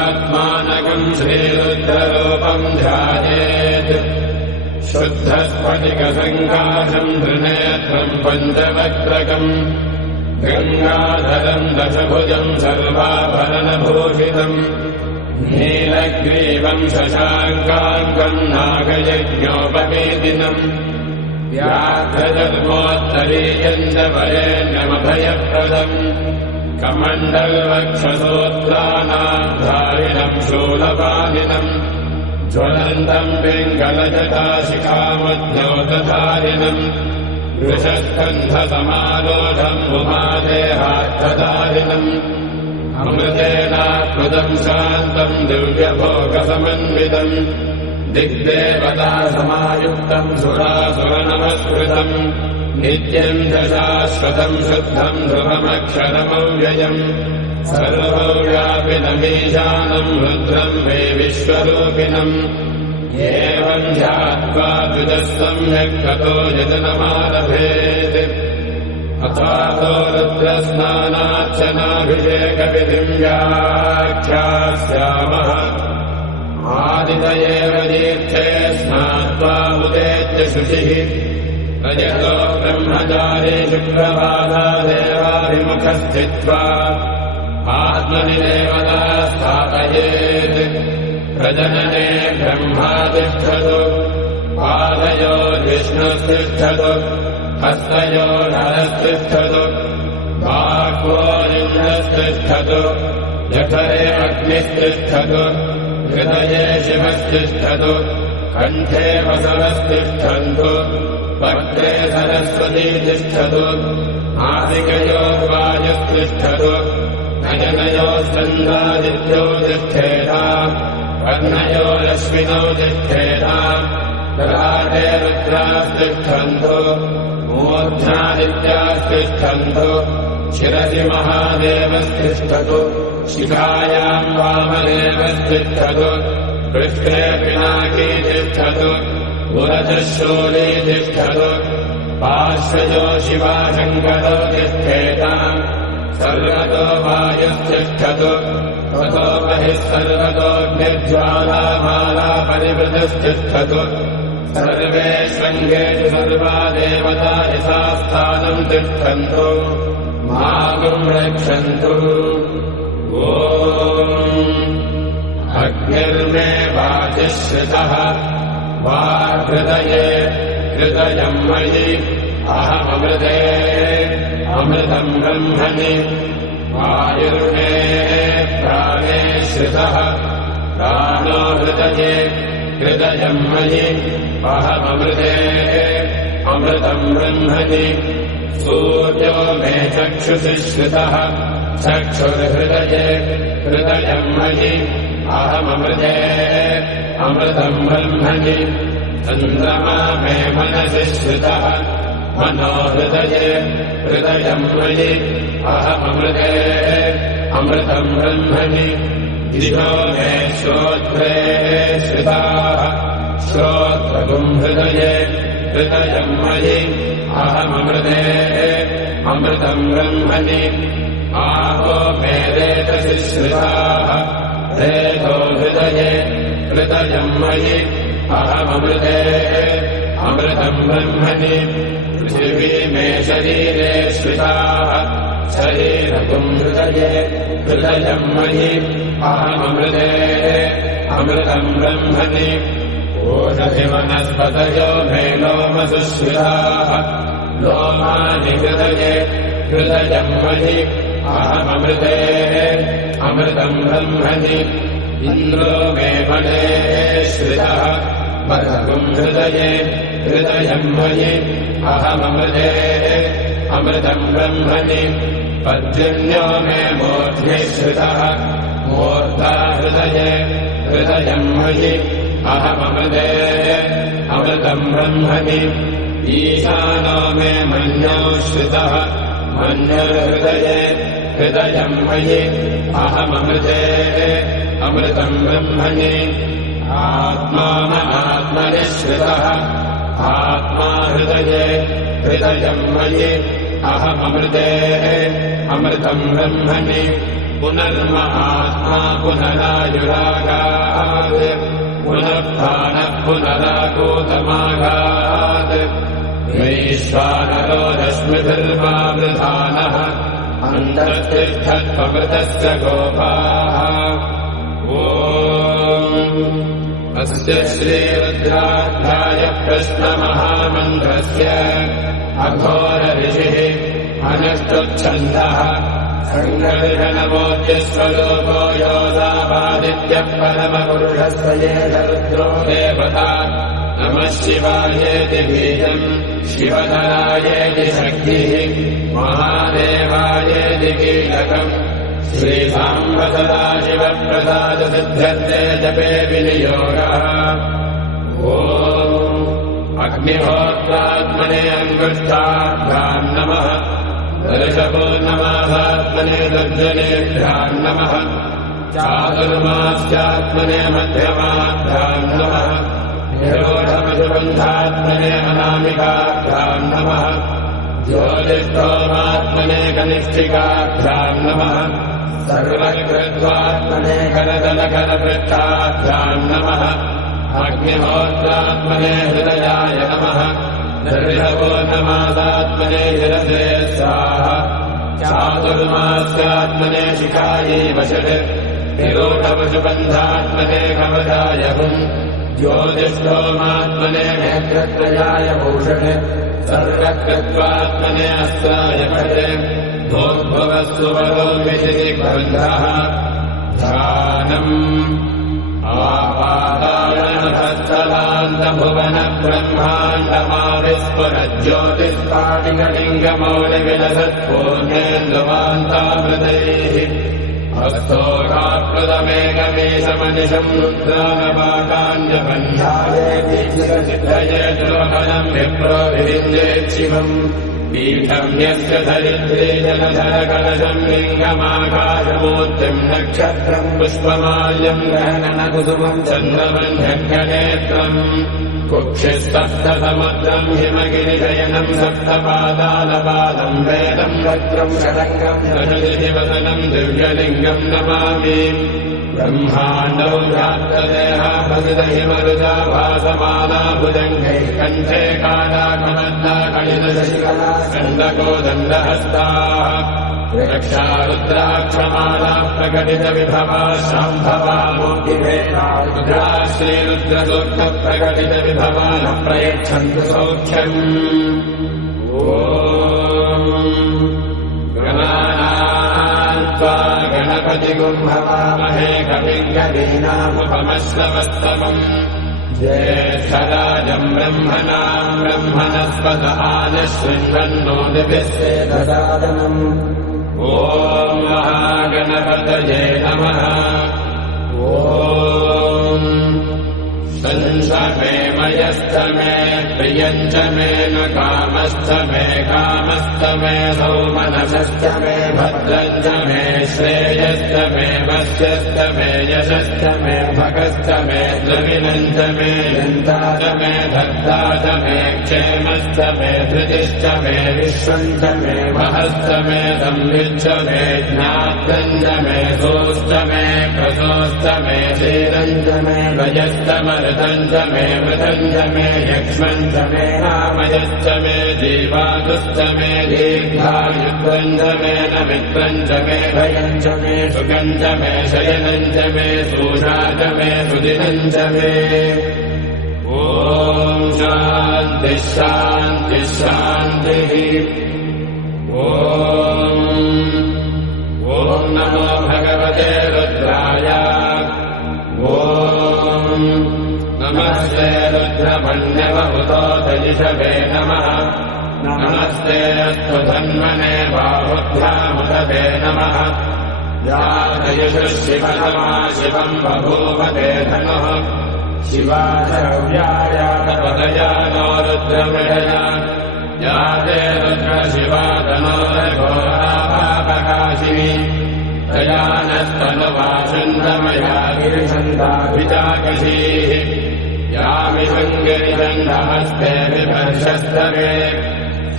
शुद्धात्मानकम् श्रीरुद्ररूपम् ध्यायेत् शुद्धस्फटिकसङ्काशम् त्रिनेत्रम् पञ्चवक्त्रकम् गङ्गाधरम् दशभुजम् सर्वाभरणभूषितम् नीलग्रीवम् शशाङ्काङ्कम् नागयज्ञोपवेदिनम् व्याघ्रधर्मोत्तरीयम् च वरेण्यमभयप्रदम् कमण्डलवक्षसोत्रानाधारिणम् शूलपाणिनम् ज्वलन्तम् पिङ्गलजटाशिखामद्योतधारिणम् वृषस्कन्धसमारोढम् उमादेहार्थधारिणम् अमृतेनाकृतम् शान्तम् दिव्यभोगसमन्वितम् दिग्देवतासमायुक्तम् सुरासुरनमस्कृतम् नित्यम् च शाश्वतम् शुद्धम् ध्रुवमक्षरमव्ययम् सर्वव्यापिनमीशानम् रुद्रम् मे विश्वरूपिणम् एवम् ध्यात्वा द्विजः सम्यक् ततो यजनमारभेत् अथातो रुद्रस्नानार्चनाभिषेकविधिम् व्याख्यास्यामः आदितयेव तीर्थे स्नात्वा उदेत्य शुचिः रजतो ब्रह्मचारी शुक्रवादादेवाभिमुखः स्थित्वा आत्मनि देवता स्थापयेत् प्रजनने ब्रह्मा तिष्ठतु पादयोर्विष्णुस्तिष्ठतु हस्तयोर्हरस्तिष्ठतु बाह्वोरिन्द्रस्तिष्ठतु जठरे अग्निस्तिष्ठतु हृदये शिवस्तिष्ठतु कण्ठे वसवस्तिष्ठन्तु वक्त्रे सरस्वती तिष्ठतु नासिकयोर्वायुस्तिष्ठतु नयनयोस्कन्धादित्यो तिष्ठेताम् कर्णयोरश्विनौ तिष्ठेताम् ललाटे रुद्रास्तिष्ठन्तु मूर्ध्नादित्यास्तिष्ठन्तु शिरसि महादेवस्तिष्ठतु शिखायाम् वामदेवस्तिष्ठतु पृष्ठे पिनाकी तिष्ठतु पुरतः शूली तिष्ठतु पार्श्वयो शिवाशङ्करो तिष्ठेताम् सर्वतो वायुस्तिष्ठतु ततो बहिः सर्वतोऽग्निज्वालामाला परिवृतस्तिष्ठतु सर्वे शृङ्गेषु सर्वा देवता यथास्थानम् तिष्ठन्तु मागुम् रक्षन्तु ॐ अग्निर्मे वाचिश्रितः वाहृदये हृदयम् मयि अहममृते अमृतम् ब्रह्मणि वायुर्मे प्राणे श्रितः प्राणो हृदये हृदयम् मयि अहममृते अमृतम् ब्रह्मणि सूर्यो मे चक्षुषि श्रितः चक्षुर्हृदये हृदयम् मयि अहममृते अमृतम् ब्रह्मणि चन्द्रमा मे मनसि श्रितः मनो हृदये हृदयम् मयि अहममृते अमृतम् ब्रह्मणि दिशो मे श्रोत्रे श्रिताः श्रोत्रगुम् हृदये हृदयम् मयि अहममृते अमृतम् ब्रह्मणि आहो मे रेतसि श्रिताः रेतो हृदये हृदयम् मयि अहममृते अमृतम् ब्रह्मणि पृथिवी मे शरीरे श्रिताः शरीरगुम् हृदये हृदयम् मयि अहममृते अमृतम् ब्रह्मणि ओषधिवनस्पतयो मे लोमसु श्रिताः लोमानि हृदये हृदयम् मयि अहममृते अमृतम् ब्रह्मणि इन्द्रो मे मणे श्रितः वरगुम् हृदये हृदयम् मयि अहममृते अमृतम् ब्रह्मणि पर्जन्यो मे मूर्ध्नि श्रितः मूर्धा हृदये हृदयम् मयि अहममृते अमृतम् ब्रह्मणि ईशानो मे मन्यो श्रितः मन्यर्हृदये हृदयम् मयि अहममृते अमृतम् ब्रह्मणि आत्मानमात्मनि श्रितः आत्मा हृदये हृदयम् मयि अहममृते अमृतम् ब्रह्मणि पुनर्महात्मा पुनरायुरागात् पुनःस्थानः पुनरागोतमागात् वैश्वानरो रश्मिधर्मावृधानः अन्तर्तिष्ठत्वमृतस्य गोपाः अस्य श्रीरुद्राध्याय प्रश्नमहामन्त्रस्य अघोरऋषिः अनुष्टुच्छन्दः सङ्गर्षणमोद्यस्वरूपो योऽसावादित्यः परमपुरुषस्त्वयेष रुद्रो देवता नमः शिवायेति बीजम् शिवधरायेति शक्तिः महादेवायेति कीलकम् श्रीसाम्ब सदाशिवप्रसादसिद्ध्यर्थे जपे विनियोगः ॐ अग्निहोत्रात्मने अङ्गुष्ठाभ्याम् नमः दर्शपूर्णमासात्मने दर्जनेभ्याम् नमः चातुर्मास्यात्मने मध्यमाभ्याम् नमः निरोधमशुबन्धात्मने अनामिकाभ्याम् नमः ज्योतिष्ठोमात्मने कनिष्ठिकाभ्याम् नमः सर्वकृत्वात्मने करतलकरपृष्ठाभ्याम् नमः अग्निहोत्रात्मने हृदयाय नमः दर्शपूर्णमासात्मने शिरसे स्वाहा चातुर्मास्यात्मने शिखायै वषट् निरोधपशुबन्धात्मने कवचाय हुम् ज्योतिष्ठोमात्मने नेत्रत्रयाय भूषट् सर्वकृत्वात्मने अस्त्राय फट् भोग्भवस्सुवरो विशितिबन्धः ध्यानम् आपातालनभत्सलान्तभुवनब्रह्माण्डमाविस्फुरज्योतिष्पाटिकलिङ्गमौलिविलसत्पूर्णेन्दुवान्तामृतैः हस्तोकाप्रदमेकमेशमनिशम् रुद्रानपाकान्यबन्धाये द्रोहणम् विप्रोभिरिञ्जेच्छिवम् पीठम् यस्य धरित्रे जलधरकलशम् लिङ्गमाकाशमूर्तिम् नक्षत्रम् पुष्पमाल्यम् गहनकुसुमम् चन्द्रमन्ध्यनेत्रम् कुक्षिस्तप्तसमुद्रम् हिमगिरिशयनम् सप्तपादालपादम् वेदम् वक्त्रम् षडङ्गम् दशदिवसनम् दिव्यलिङ्गम् नमामि ब्रह्माण्डौ व्याप्तदेहाभसितहिमरुजा भासमाला भुजङ्गैः कण्ठे कालाकमन्दा कलितशशिकला स्कन्दकोदण्डहस्ताः रक्षा रुद्राक्षमाला प्रकटितविभवा शाम्भवा मूर्तिभेदा रुद्रा श्रीरुद्रसूक्तप्रकटितविभवा न प्रयच्छन्तु सौख्यम् गणपतिगुम्भवामहे कविम् कवीनामुपमश्रवस्तमम् ज्येष्ठराजम् ब्रह्मणाम् ब्रह्मणस्पत आनशृण्वन्नो दिभिस्सेदसादनम् ॐ महागणपतये नमः ॐ संसमे मयस्तमे प्रियञ्चमे न कामस्तमे कामस्तमे सौमनसस्तमे भद्रञ्चमे श्रेयस्तमे वश्यस्तमे यशस्तमे भगस्तमे द्रविणञ्चमे यन्तादमे धर्तादमे क्षेमस्तमे धृतिश्चमे विश्वञ्चमे महस्तमे संविच्छमे ज्ञातञ्चमे सोऽस्तमे प्रसोऽस्तमे धीरञ्चमे वयस्तमृतञ्चमे मृतञ्चमे यक्ष्मञ्चमे रामयश्चमे जीवातुश्चमे दीर्घायुत्वञ्चमे नमित्रञ्चमे भयञ्चमे सुगञ्चमे शयनञ्चमे सूषाचमे सुदिनञ्चमे ॐ शान्तिः शान्तिः शान्तिः ॐ नमो भगवते रुद्राय ॐ नमस्ते रुद्रमण्यवभूतोदयिषवे नमः नमस्ते अस्तु धन्वने बाहुभ्यामुदवे नमः यादयुषुः शिवतमा शिवम् बभूवते धनुः शिवाशरव्याया तपदया नो रुद्रमृडया याते रुद्रशिवा तनोरघोरापापकाशिनी दयानस्तनुवासन्दमया गिरिशन्दाभिजाकशीः यामिषङ्गिरिदण्डहस्ते विभर्षस्तवे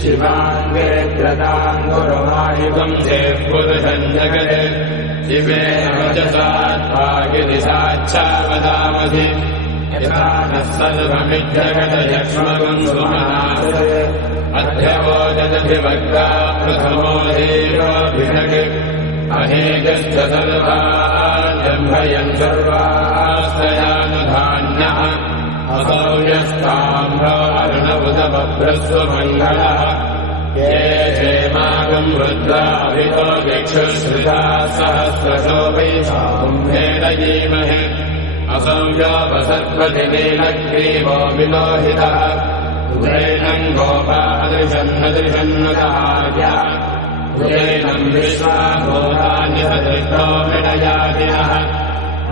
शिवाङ्गे प्रदाम् गुरुवायुगम् चेत् पुरुषम् जगत् शिवेन वचसात्वागिरिसाच्छा वदामसि यथा नः सर्वमिध्यगतयक्ष्मगम् सुमनास अध्यवोजदभिवक्ता प्रथमो देवाभिषक् अहेजश्च सर्वाजम्भयन् सर्वास्तयानुधान्यः असौ यस्ताम्भो अर्णवुदबभ्रस्वमङ्गलः ये क्षेमागम् रुद्राभितो दिक्षुश्रिता सहस्रशो वैशाम्भेरयीमहे असौ योपसर्पतिनीलग्रीवो विलोहितः उदैनम् गोपादृशन्नदृशन्नदार्या उदैनम् विश्वाभूतान्यदृष्टो विनयादिनः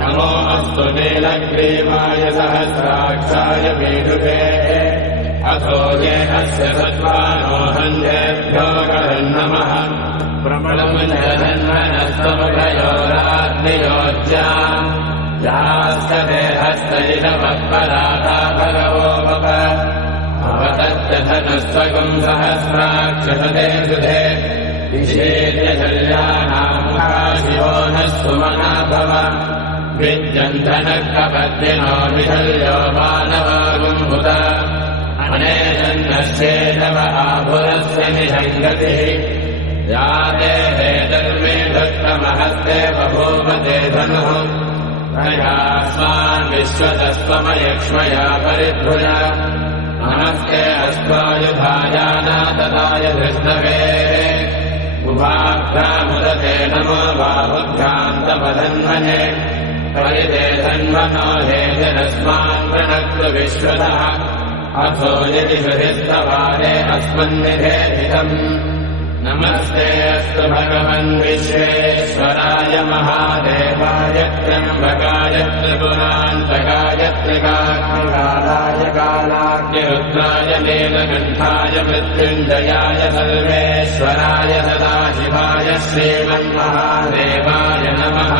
नमो अस्तु नीलग्रीवाय सहस्राक्षाय पीठुके अथो ये अस्य सत्त्वानोहन्येभ्यो नमः प्रबलमुञ्जधन्वनस्तमुखयोराग्नियोज्याम् यास्तते हस्तैषमत्पराधा भगवोपप अवतत्यधनस्वगम् सहस्राक्षसते सुधे विशेर्यशल्यानाम् शिवो नः सुमना भव विद्यन्धनः कपद्यनो विशल्यो मानवागुम्भुत अनेशन्नश्चेतव आभुरस्य निषङ्गतिः याते वेदर्मे दत्तमहस्ते बभूवते धनुः तयास्मान् विश्वतस्त्वमयक्ष्मया परिभ्रुजा नमस्ते अस्त्वायुधायानातदाय धृष्णवे उभाभ्यामुदते नमो बाहुभ्यान्तपधन्वने परिते धन्वनो हेजनस्मान् प्रणक्तु विश्वतः अथो यदि हृदिस्तवादे अस्मन्निधेहितम् नमस्ते अस्तु भगवन् विश्वेश्वराय महादेवाय त्र्यम्बकाय त्रिपुरान्तकाय त्रिकाग्निकालाय कालाग्निरुद्राय नीलकण्ठाय मृत्युञ्जयाय सर्वेश्वराय सदाशिवाय श्रीमन्महादेवाय नमः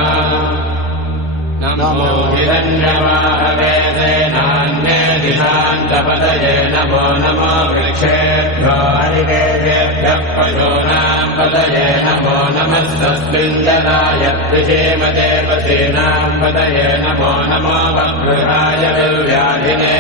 नमो हिरण्यवाहवे सेनान्ये दिशान्तपतये नमो नमो वृक्षेभ्यो हरिकेभ्यः पशूनाम् पतये नमो नमः सस्मिञ्जनाय त्रिषेमदेवसेनाम् पतये नमो नमो वक्रुहाय विव्याधिने